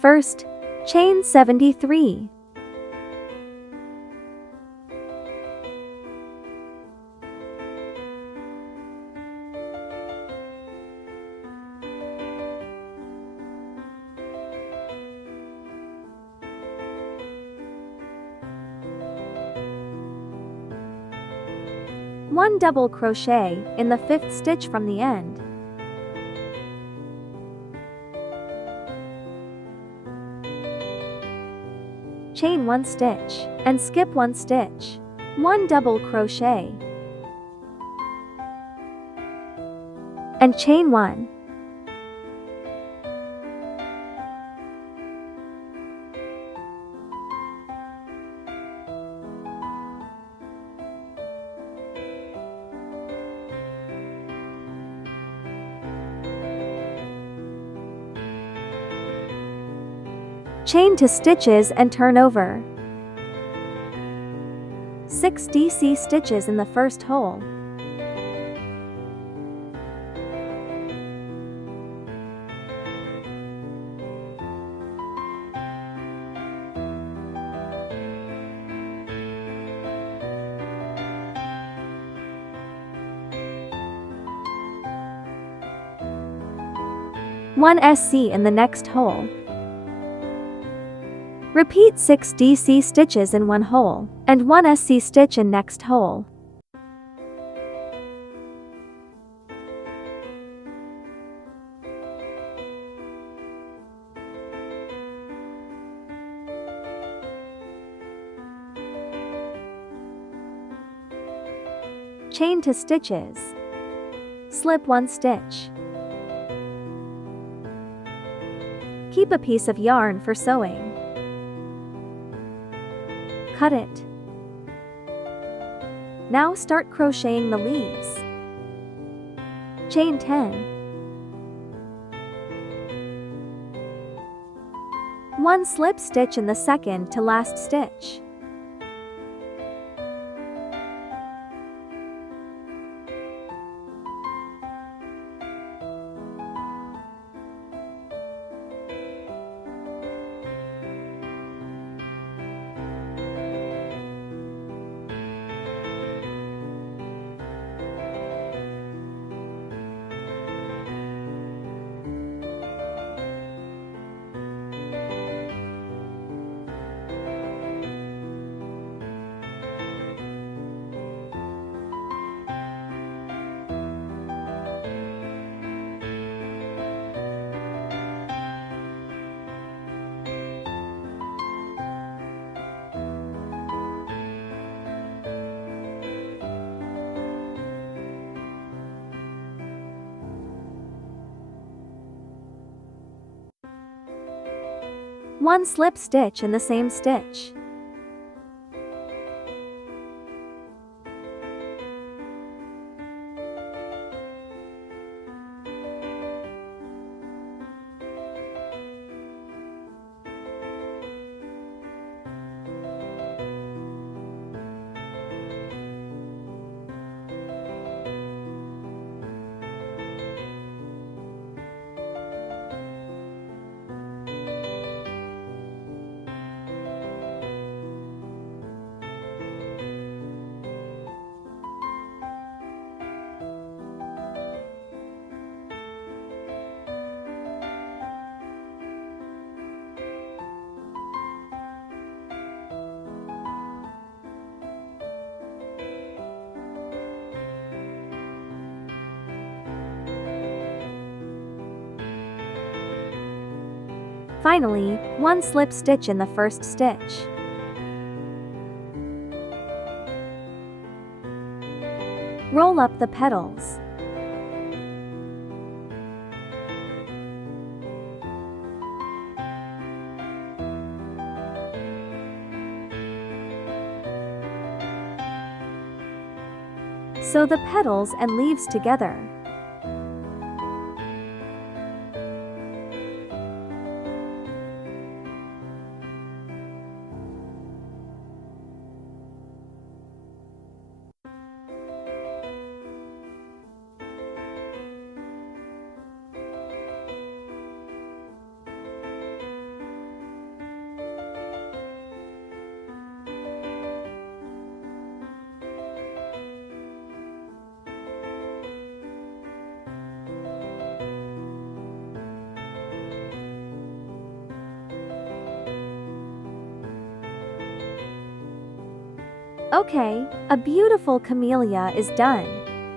First, chain 73. One double crochet in the 5th stitch from the end. Chain 1 stitch, and skip 1 stitch. 1 double crochet, and chain 1. Chain 2 stitches and turn over. 6 DC stitches in the first hole. One SC in the next hole. Repeat 6 DC stitches in one hole, and 1 SC stitch in next hole. Chain 2 stitches. Slip 1 stitch. Keep a piece of yarn for sewing. Cut it. Now start crocheting the leaves. Chain 10. 1 slip stitch in the second to last stitch. One slip stitch in the same stitch. Finally, one slip stitch in the first stitch. Roll up the petals. Sew the petals and leaves together. Okay, a beautiful camellia is done.